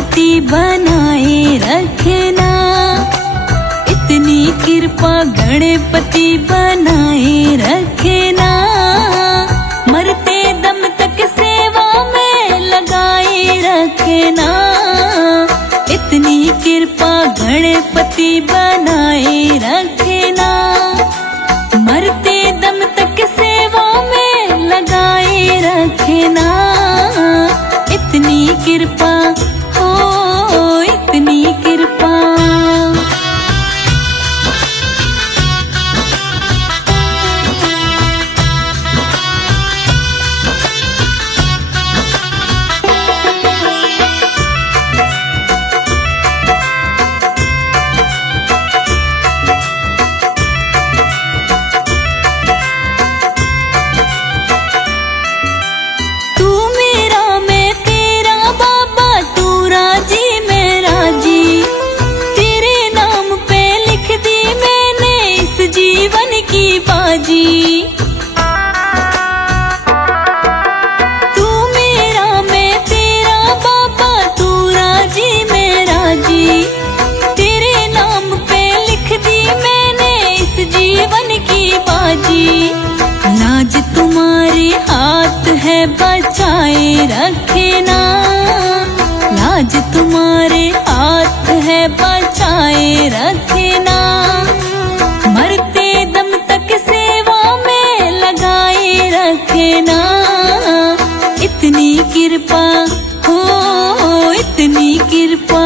पति बनाए रखना। इतनी कृपा गणपति बनाए रखना। मरते दम तक सेवा में लगाए रखना। इतनी कृपा गणपति बनाए रखना। मरते दम तक सेवा में लगाए रखना। इतनी कृपा हो, इतनी कृपा। तू मेरा मैं तेरा बाबा, तू राजी मैं राजी। तेरे नाम पे लिख दी मैंने इस जीवन की बाजी। लाज तुम्हारे हाथ है बचाए रखना। लाज तुम्हारे हाथ है बचाए रखना। मरते दम तक सेवा में लगाए रखना। इतनी कृपा हो, इतनी कृपा।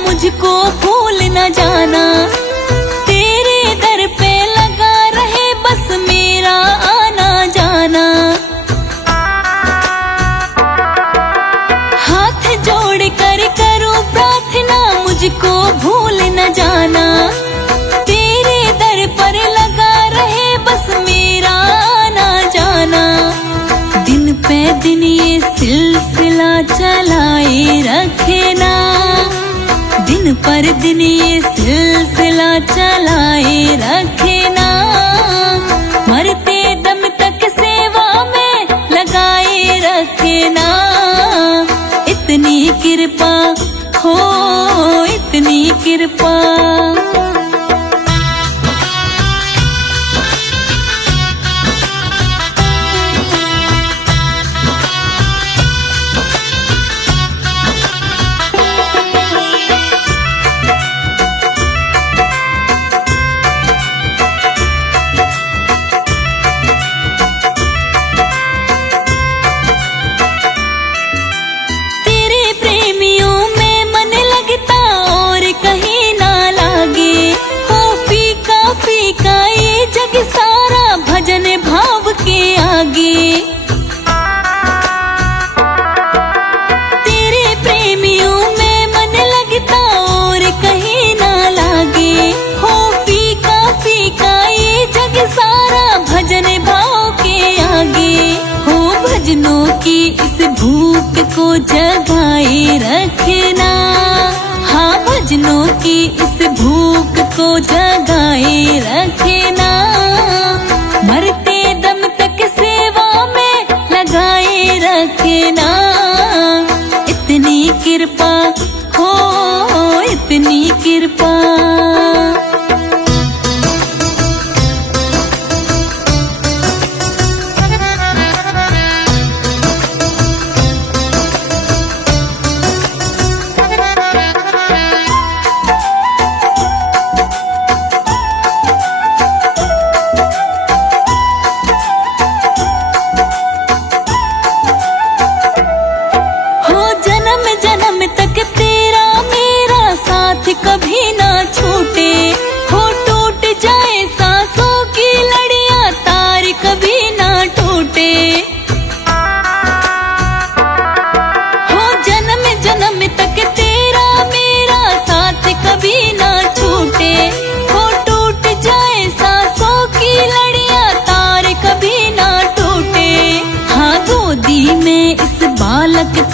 मुझको भूल न जाना। तेरे दर पे लगा रहे बस मेरा आना जाना। हाथ जोड़ कर करूं प्रार्थना, मुझको भूल न जाना। तेरे दर पर लगा रहे बस मेरा आना जाना। दिन पे दिन ये सिलसिला चलाए रखना। दिन पर दिन ये सिलसिला चलाए रखना। मरते दम तक सेवा में लगाए रखना। इतनी कृपा हो, इतनी कृपा। सारा भजन भाव के आगे। तेरे प्रेमियों में मन लगता और कहीं ना लागे। हो फीका फीका ये जग सारा भजन भाव के आगे। हो भजनों की इस भूख को जगाए रखना। हाँ भजनों की इस भूख को जगाए रखना। मरते दम तक सेवा में लगाए रखना। इतनी कृपा हो, इतनी कृपा।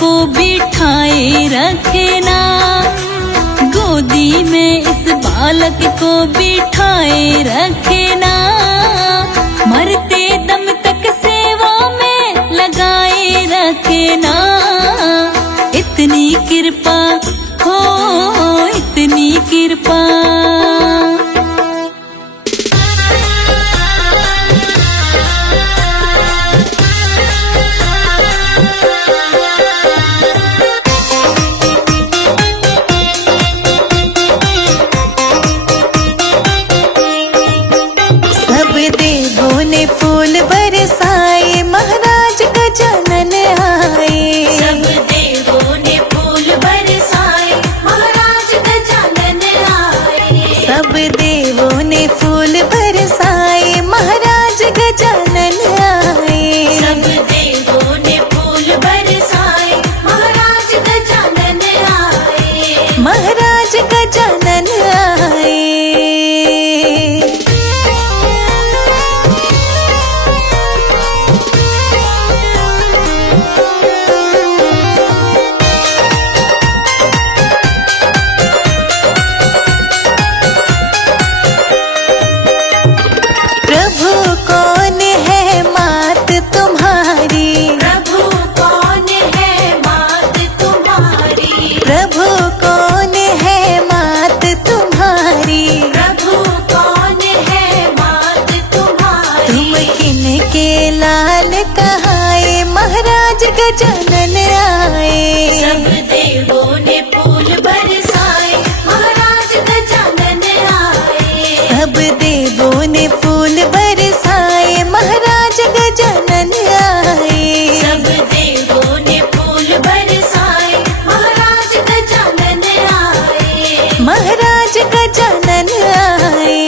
को बिठाए रखना, गोदी में इस बालक को बिठाए रखना, मरते दम तक सेवा में लगाए रखना। इतनी कृपा हो, इतनी कृपा। फूल बरसाए महाराज गजानन आए, सब देवों ने फूल बरसाए महाराज गजानन आए, सब देवों ने फूल बरसाए महाराज गजानन आए, सब देवों ने फूल बरसाए महाराज गजानन आए, महाराज गजानन आए। लाल कहाए महाराज गजानन आए, सब देवों ने फूल बरसाए महाराज गजानन आए, सब देवों ने फूल बरसाए महाराज गजानन आए, सब देवों ने फूल बरसाए महाराज गजानन आए, महाराज गजानन आए।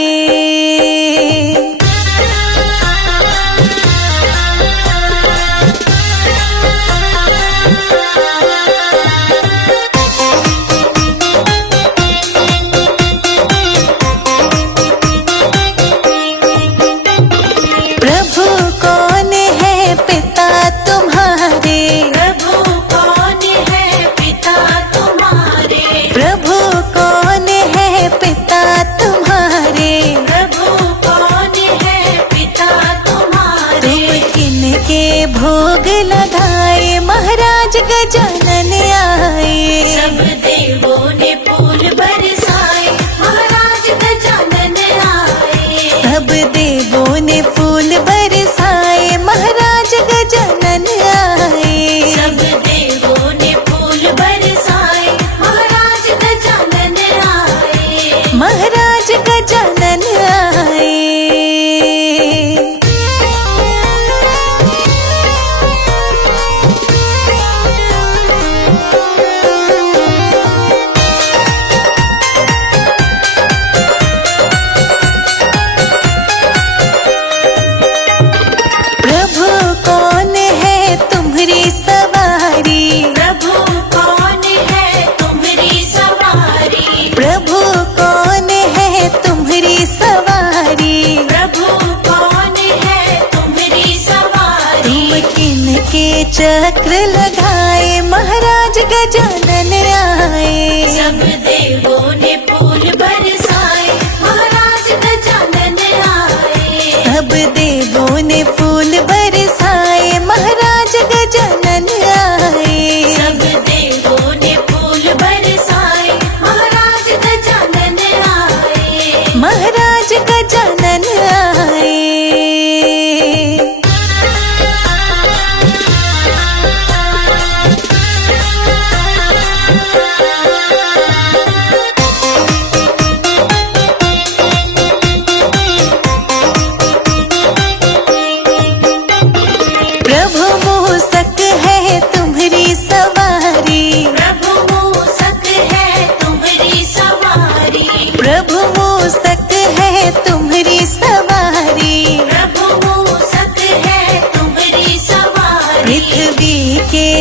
भोग लगाए महाराज गजानन आए, सब देवों ने फूल बरसाए महाराज गजानन आए, सब देवों ने फूल बरसाए महाराज गजानन आए, सब देवों ने फूल बरसाए महाराज गजानन आए, महाराज गजानन आए। के चक्र लगाए महाराज गजानन आए, सब देवों ने फूल बरसाए महाराज गजानन आए, सब देवों ने फूल बरसाए महाराज गजानन आए, सब देवों ने फूल बरसाए महाराज गजानन आए, महाराज गजानन आए।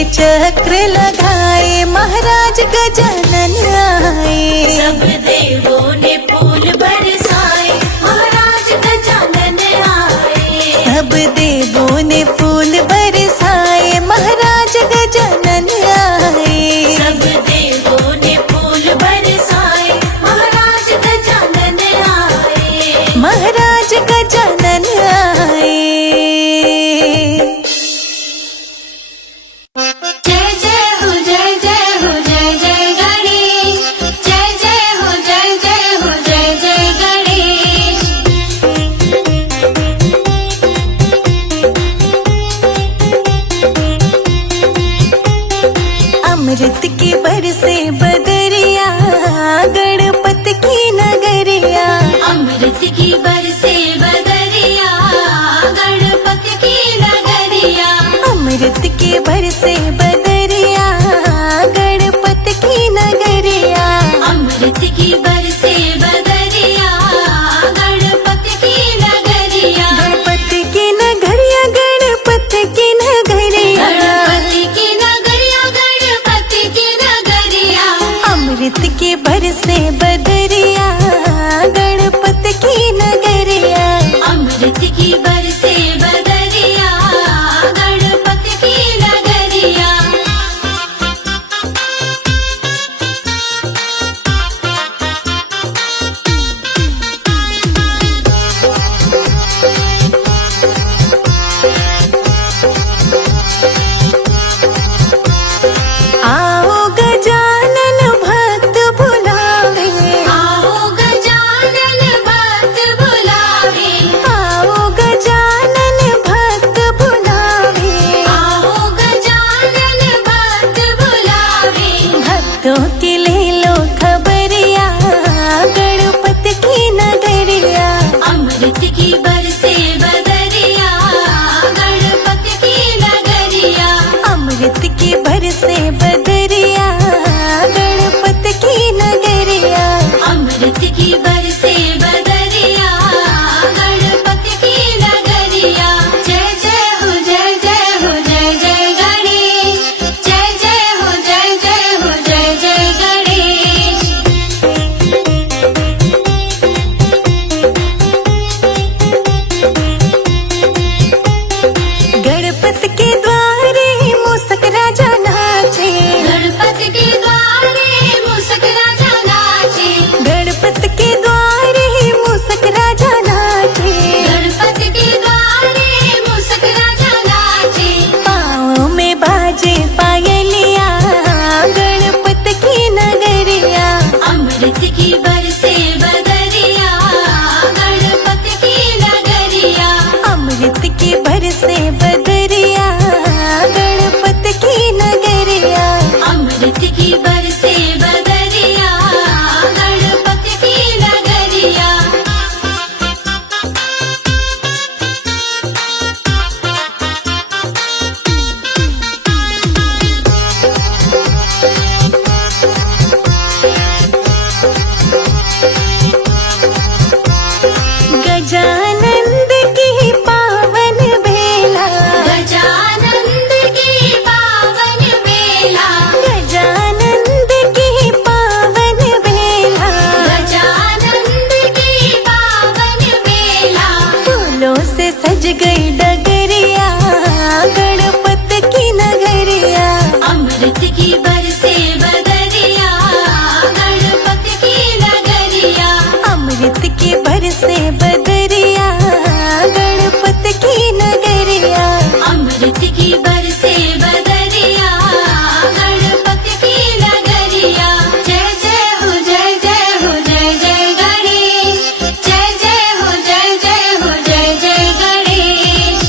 चक्र लगाए महाराज गजानन आए, सब देवों ने फूल बरसाए महाराज गजानन आए, सब देवों ने फूल बरसाए महाराज गजानन आए, अमृत के बरसे बदरिया गणपत की नगरिया। अमृत की बरसे बदरिया गणपत की नगरिया। गणपत की नगरिया गणपत की नगरिया। गणपत की नगरिया गणपत की नगरिया। अमृत के बरसे बदरिया गणपत की नगरिया। अमृत की बरसे बदरिया गणपत की नगरिया। आओ गजानन भक्त बुलावे। आओ गजानन भक्त बुलावे। आओ गजानन भक्त बुलावे। आओ गजानन भक्त बुलावे। भक्तों की ले लो खबरिया गणपत की नगरिया। अमृत की बरसे बदरिया गणपत की नगरिया। अमृत की बरसे बदरिया गणपत की नगरिया। अमृत की बरसे बदरिया गणपत की नगरिया। जय जय हो जय जय हो जय जय गणेश। जय जय हो जय जय हो जय जय गणेश। गणपत के द्वारे मूसक राजा नाचे। गणपत के द्वारे मूसक राजा नाचे। गणपत के द्वारे मूसक राजा नाचे। गणपत के द्वारे मूसक राजा नाचे। पाँव में बाजे पायलिया गणपत की नगरिया। अमृत की बरसे बदरिया गणपत की नगरिया। अमृत की बरसे बदरिया गणपत की नगरिया। अमृत की बरसे बदरिया गणपत की नगरिया। गजानंद की पावन बेला। गजानंद की पावन बेला। गजानंद की पावन बेला। गजानंद की पावन बेला। फूलों से सज गई डगरिया गणपत की नगरिया। अमृत की बरसे बदरिया गणपत की नगरिया। अमृत की बरसे बदरिया गणपत की नगरिया। अमृत की बरसे बदरिया गणपत की नगरिया। जय जय हो जय जय हो जय जय गणेश। जय जय हो जय जय हो जय जय गणेश।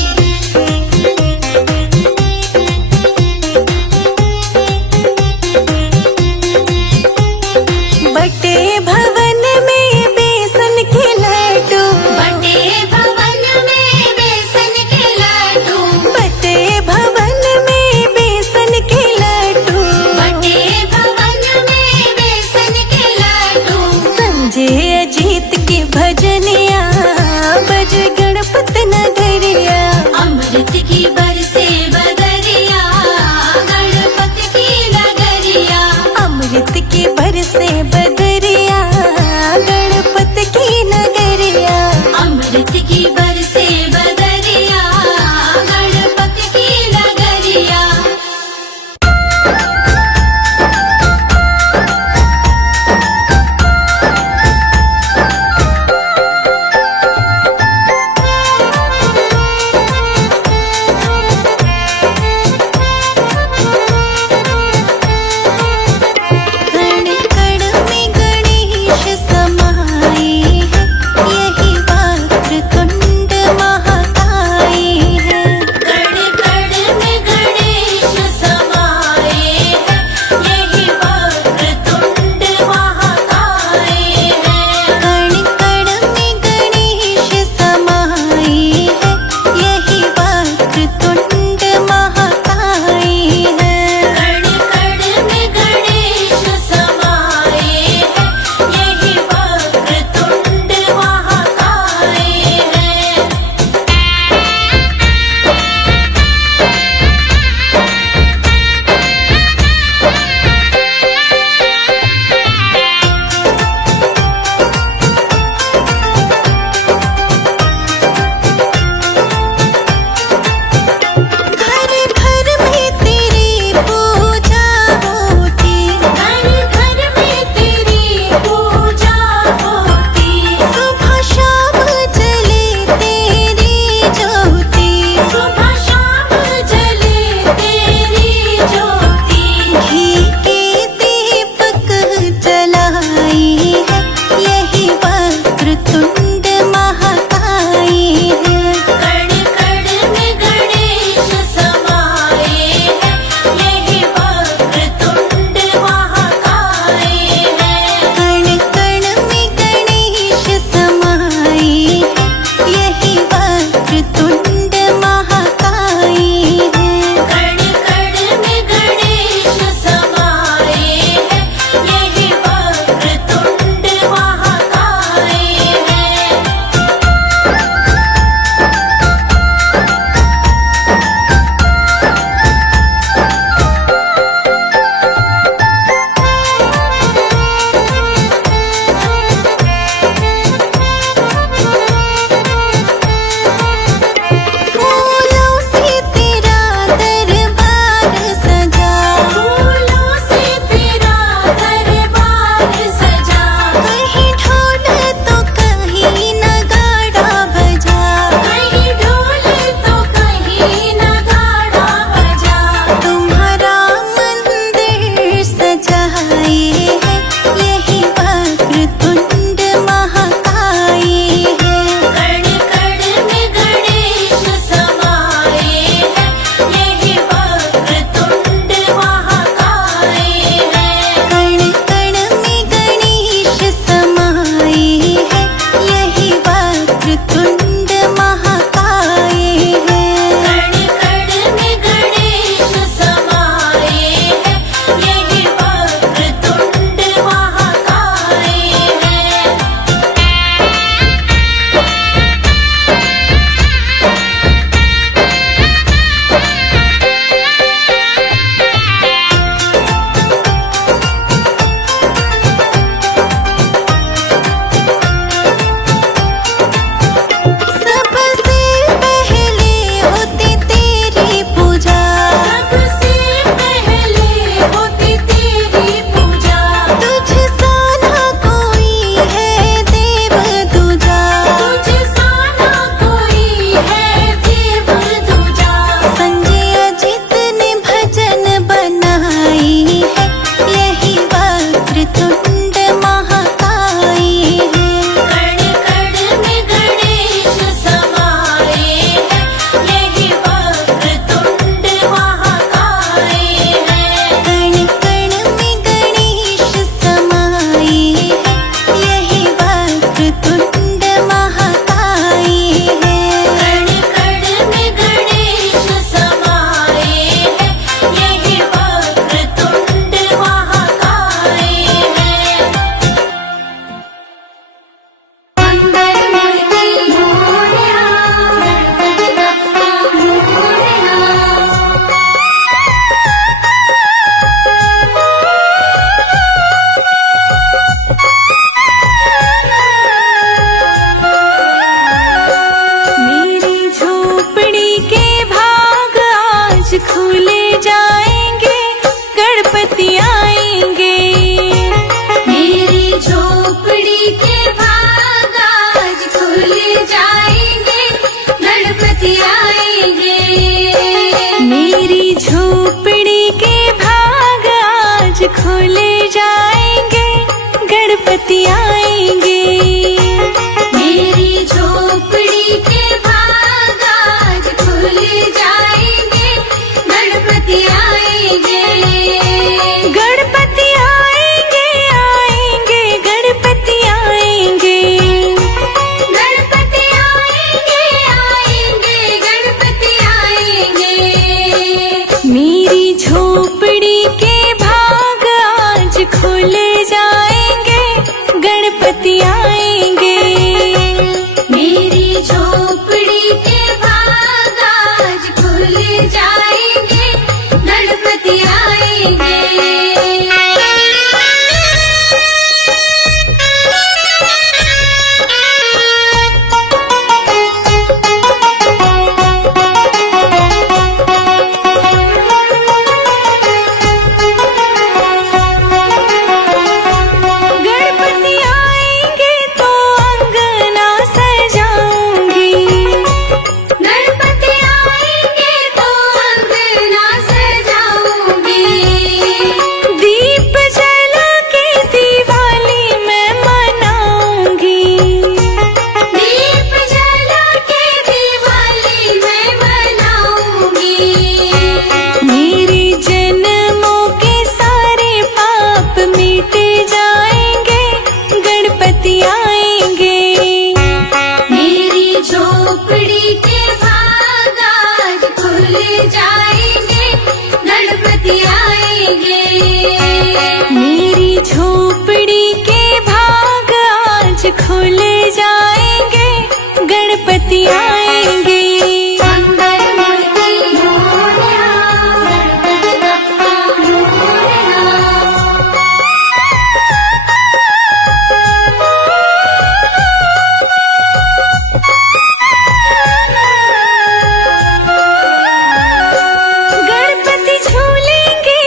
गणपति आएंगे। मेरी झोपड़ी के भाग आज खुल जाएंगे, गणपति आएंगे। मेरी झोपड़ी के भाग आज खुल जाएंगे, गणपति आएंगे। गणपति आएंगे, आएंगे, गणपति आएंगे। गणपति आएंगे, आएंगे, गणपति आएंगे। मेरी झोपड़ी के भाग आज खुल जाएंगे, गणपति आएंगे। मेरी झोपड़ी के भाग आज खुल जाएंगे, गणपति आएंगे। गणपति आएंगे तो अंगना सजाऊंगी, गणपति आएंगे तो अंगना सजाऊंगी। दीप जला के दिवाली मैं मनाऊंगी। दीप जला के दिवाली मैं मनाऊंगी। मेरे जन्मों के सारे पाप मिट जाएंगे, गणपति आएंगे। मेरी झोपड़ी के भाग आज खुल जाएंगे, गणपति आएंगे। मेरी झोपड़ी के भाग आज खुल जाएंगे, गणपति आएंगे। मंगल मूर्ति मोरया, गणपति बप्पा मोरया। गणपति झूलेंगे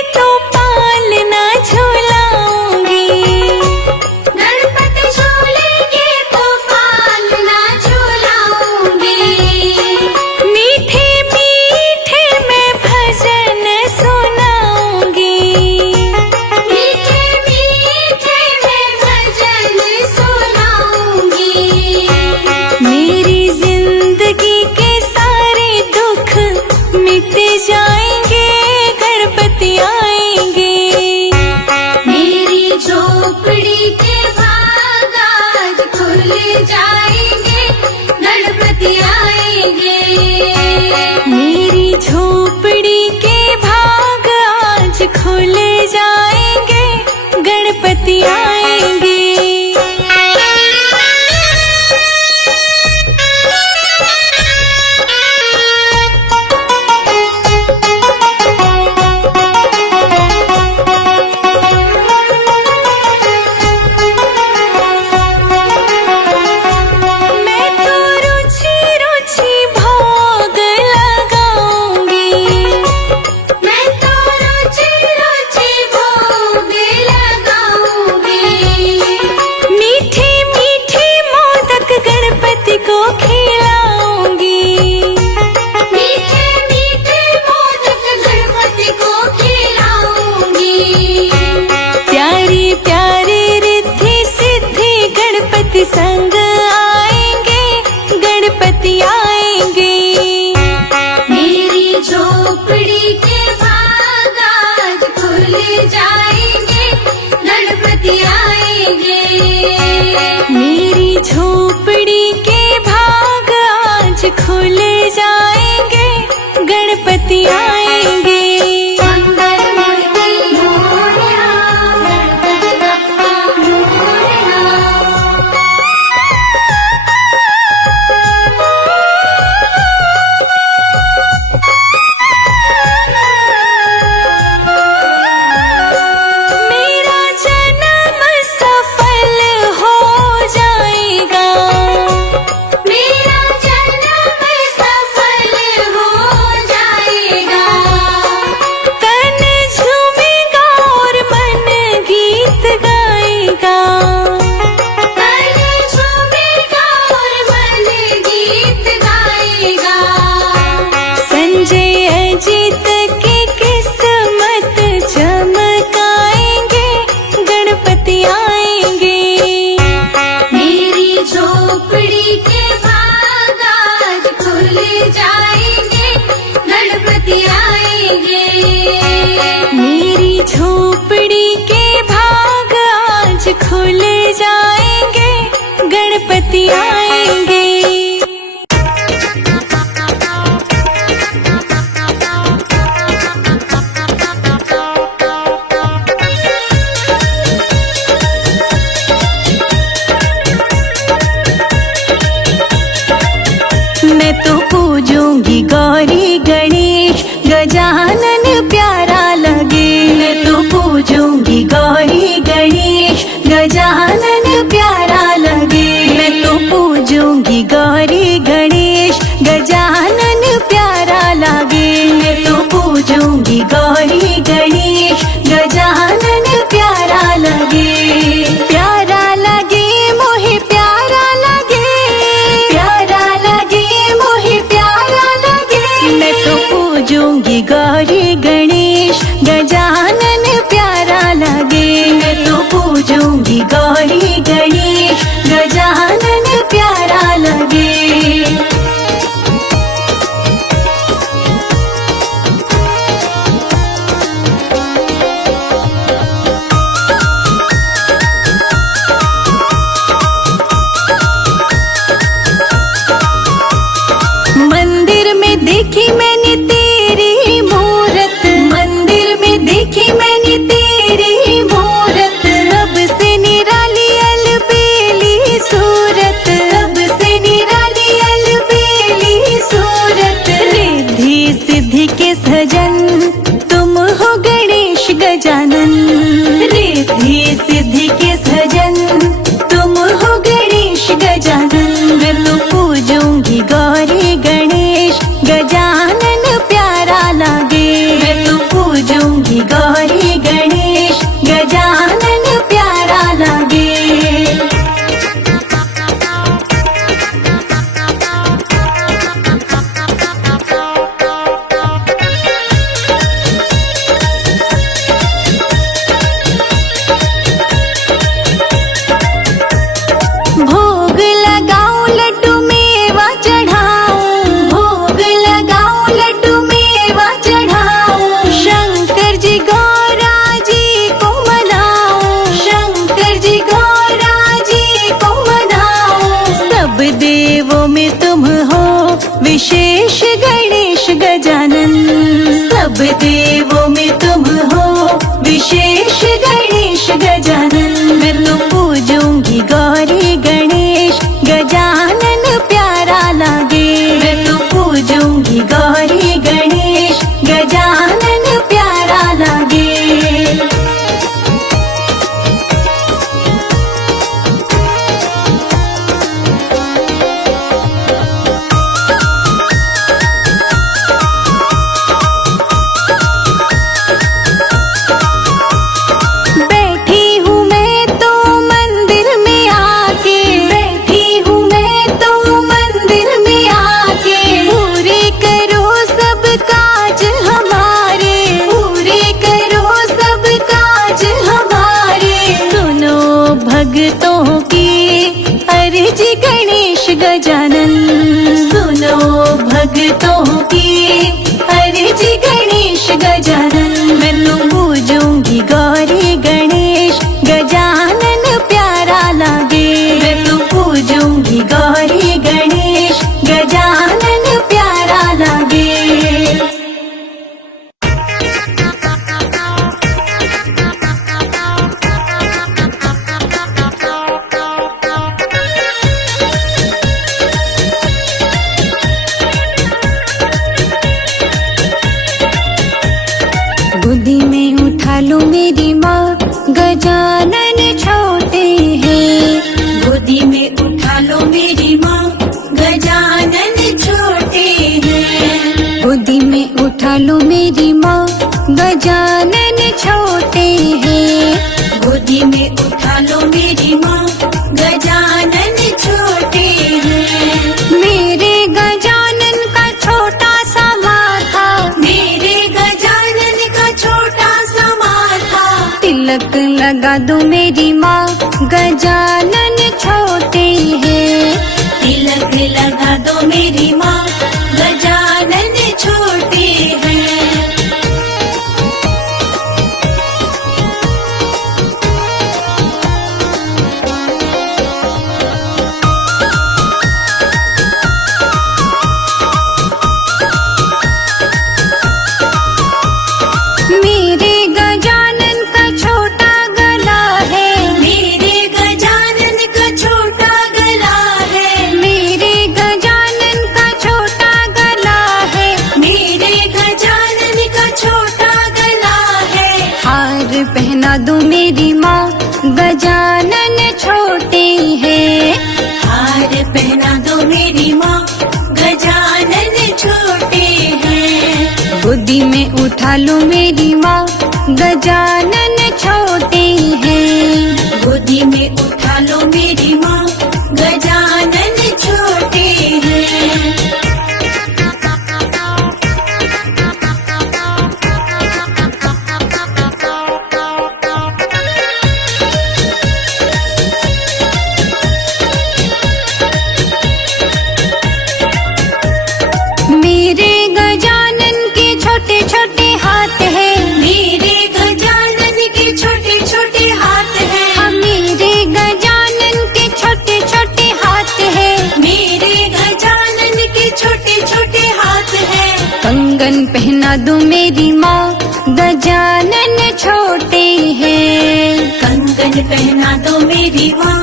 पूजूंगी गौरी गणेश गजानन प्यारा लगे। मैं तो पूजूंगी गौरी गणेश गजानन प्यारा लगे। मैं तो पूजूंगी गौरी गणेश गजानन प्यारा लगे। मैं तो पूजूंगी गौरी गणेश गजानन प्यारा लगे। प्यारा लगे मोहे प्यारा लगे। प्यारा लगे मोहे प्यारा लगे। मैं तो पूजूंगी गौरी गणेश गजानन प्यारा लगे। मैं तो पूजूंगी गौरी गणेश गजानन प्यारा लगे। मंदिर में देखी मैंने तेरी मूरत। मंदिर में देखी मैंने तेरी मूरत। सबसे निराली अलबेली सूरत। सबसे निराली अलबेली सूरत। रिद्धि सिद्धि के सजन तुम हो गणेश गजानन। रिद्धि सिद्धि के सजन तुम हो गणेश गजानन। मैं तो पूजूंगी गौरी गणेश गजानन प्यारा लगे। मैं तो पूजूंगी गौरी गणेश गजानन प्यारा लगे। भोग लगाऊं लड्डू मेवा चढ़ाऊं। भोग लगाऊं लड्डू मेवा चढ़ाऊं। शंकर जी गौरा जी को मनाऊं। शंकर जी गौरा जी को मनाऊं। सब देवों में तुम हो विशेष गणेश गजानन। सब देवों में तुम हो विशेष गणेश गजानन। मैं तो पूजूंगी गौरी गणेश गजानन प्यारा लगे। मैं तो पूजूंगी गौरी गणेश गजानन प्यारा लगे। बैठी हूँ मैं तो मंदिर में आके। बैठी हूँ मैं तो मंदिर में आके। पूरे करो सब काज हमारे। पूरे करो सब काज हमारे। सुनो भक्तों की अर्जी गणेश गजानन। सुनो भक्तों की अर्जी गणेश गजानन। मैं तो पूजूंगी गौरी गणेश गजानन प्यारा लगे। मैं तो पूजूंगी गौरी गणेश गजानन प्यारा लगे। गोदी में उठा लो मेरी माँ गजानन छोटे हैं। गोदी में उठा लो मेरी माँ गजानन छोटे हैं। गोदी में उठा लो मेरी माँ गजानन छोटे हैं। गोदी में उठा लो मेरी माँ गजानन छोटे हैं। मेरे गजानन का छोटा सा माथा। मेरे गजानन का छोटा सा माथा। तिलक लगा दो मेरी माँ गजानन छोटे हैं। तिलक लगा दो मेरी माँ गजानन छोटे हैं। मेरे गजानन का छोटा गला है। मेरे गजानन का छोटा गला है। मेरे गजानन का छोटा गोदी में उठा लो मेरी माँ, गजानन छोटे हैं। गोदी में उठा लो मेरी माँ, गजानन छोटे हैं। मेरे गजानन के छोटे छोटे हाथ हैं। मेरे गजानन के छोटे छोटे हाथ हैं। हाँ, मेरे गजानन के छोटे छोटे हाथ हैं। मेरे गजानन के छोटे छोटे हाथ हैं। कंगन पहना दो मेरी माँ, गजानन छोटे हैं। कंगन पहना दो मेरी माँ,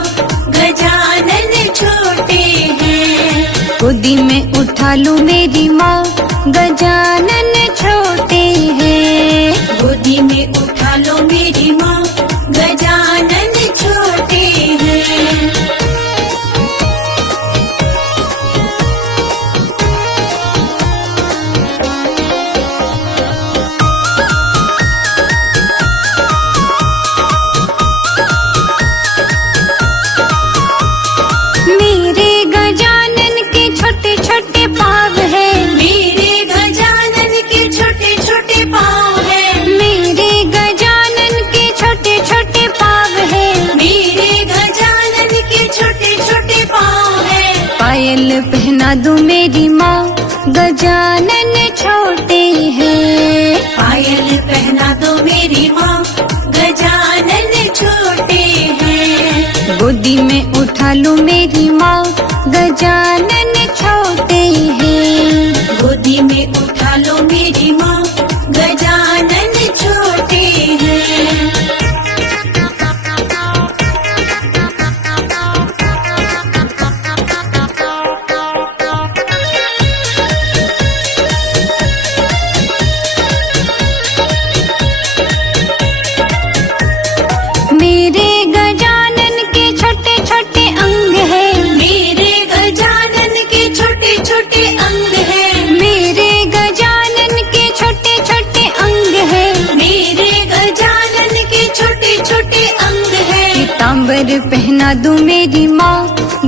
गजानन छोटे हैं। गोदी में उठा लो मेरी माँ, गजानन छोटे हैं। गोदी में उठा लो मेरी माँ, गजानन छोटे हैं। मेरे गजानन के छोटे छोटे पाँव हैं। मेरे गजानन के छोटे छोटे पाँव हैं। मेरे गजानन के छोटे छोटे पाँव हैं। मेरे गजानन के छोटे छोटे पाँव हैं। पायल पहना दो मेरी माँ, गजानन छोटे हैं। पायल पहना दो मेरी माँ, गजानन छोटे हैं। गोदी में उठा लो मेरी माँ, गजानन छोटे हैं। गोदी में उठा लो मेरी माँ, गजानन छोटे हैं। मेरे गजानन के छोटे छोटे अंग हैं। मेरे गजानन के छोटे छोटे अंग हैं। मेरे गजानन के छोटे छोटे अंग हैं। मेरे गजानन के छोटे छोटे अंग हैं। पीताम्बर पहना दो मेरी माँ,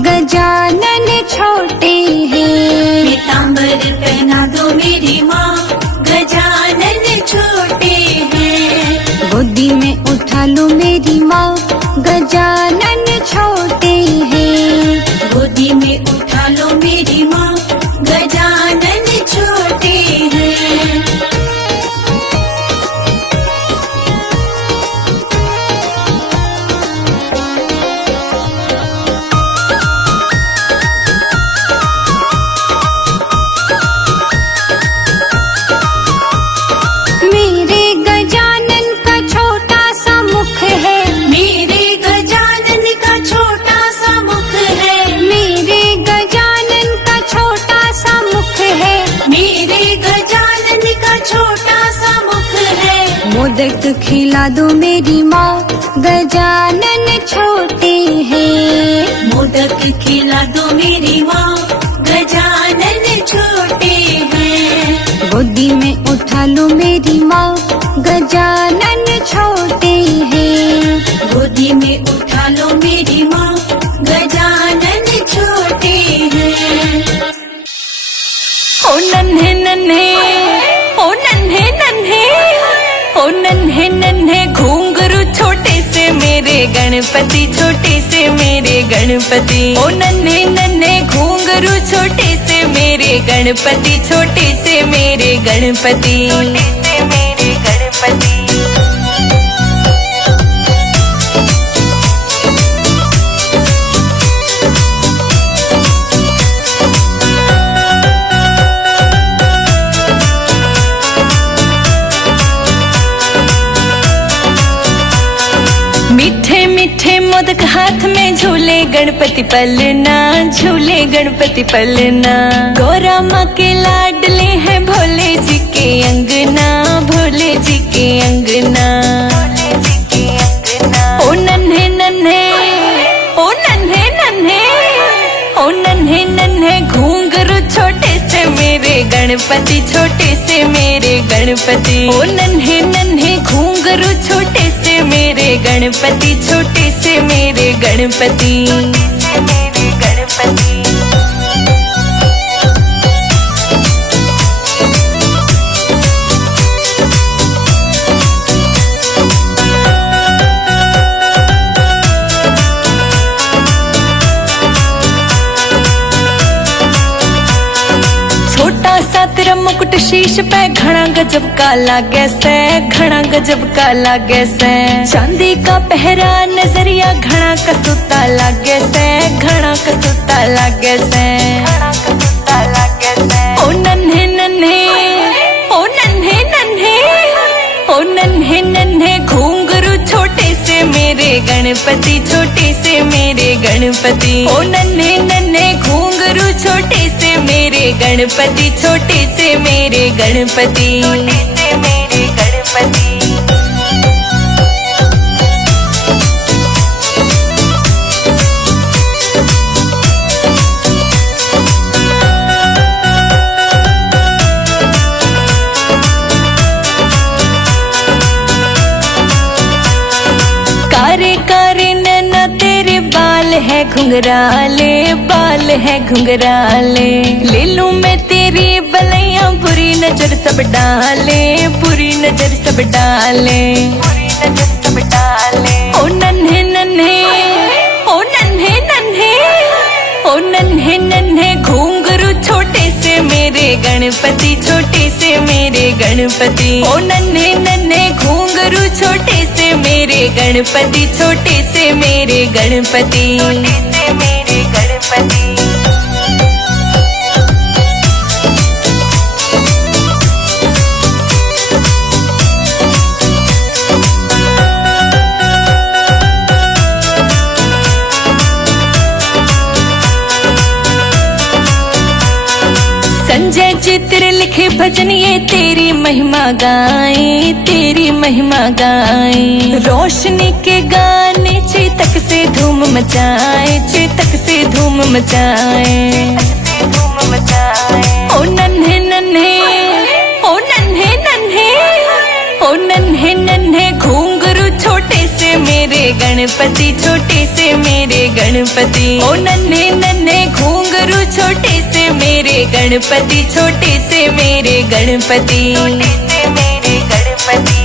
गजानन छोटे हैं। पीताम्बर पहना दो मेरी माँ, गजानन छोटे हैं। गोदी में उठा लो मेरी माँ, गजानन छोटे हैं। गोदी में उठा लो मेरी माँ, गजानन छोटे हैं। मेरे गजानन का छोटा सा मुख है। मेरे गजानन का छोटा सा मुख है। मेरे गजानन का छोटा सा मुख है। मेरे गजानन का छोटा सा मुख है। मोदक खिला दो मेरी माँ, गजानन छोटे हैं। मोदक खिला दो मेरी माँ, गजानन छोटे हैं। गोदी में उठा लो मेरी माँ, गजानन छोटे हैं। गोदी में उठा लो मेरी माँ, गजानन छोटे हैं। ओ नन्हे नन्हे, ओ नन्हे नन्हे, ओ नन्हे नन्हे घुंघरू छोटे से मेरे गणपति, छोटे से मेरे गणपति। ओ नन्हे नन्हे घुंघरू छोटे से मेरे गणपति, छोटे से मेरे गणपति, छोटे से मेरे गणपति। मीठे मीठे मोदक हाथ में झूले गणपति पलना, झूले गणपति पलना। गौरा माँ के लाडले हैं भोले जी के अंगना, भोले जी के अंगना। ओ नन्हे नन्हे, ओ नन्हे नन्हे, ओ नन्हे नन्हे घुंघरू छोटे से मेरे गण गणपति छोटे से मेरे गणपति। ओ नन्हे नन्हे घूंघरू छोटे से मेरे गणपति छोटे से मेरे गणपति। मेरे गणपति छोटा सा तेरा मुकुट शीश पे घना गजब का लागे से, घना गजब का लागे से। चांदी का पहरा नजरिया घना कसूता लागे से, घना कसूता लागे से। ओ नन्हे नन्हे ओ नन्हे नन्हे ओ नन्हे नन्हे घूंघरू छोटे से मेरे गणपति छोटे से मेरे गणपति। ओ नन्हे नन्हे घूंघरू छोटे से मेरे गणपति छोटे से मेरे गणपति। छोटे से मेरे गणपति। कारे कारे नैना तेरे बाल है घुंघराले, बाल है घुंघराले। ले लूं मैं तेरी बलैया बुरी नजर सब डाले, बुरी नजर सब डाले, बुरी नजर सब डाले। ओ नन्हे नन्हे ओ नन्हे नन्हे ओ नन्हे नन्हे घूंघरू छोटे से मेरे गणपति छोटे से मेरे गणपति। ओ नन्हे नन्हे घूंघरू छोटे से मेरे गणपति छोटे से मेरे गणपति। छोटे से मेरे गणपति। संजय जी तेरे लिखे भजन ये तेरी महिमा गाए, तेरी महिमा गाए। रोशनी के गाने चेतक से धूम मचाए, चेतक से धूम मचाए। ओ नन्हे नन्हे ओ नन्हे नन्हे ओ नन्हे नन्हे घूंघरू छोटे से मेरे गणपति छोटे से मेरे गणपति। ओ नन्हे नन्हे घूंघरू छोटे से मेरे गणपति छोटे से मेरे गणपति। छोटे से मेरे गणपति।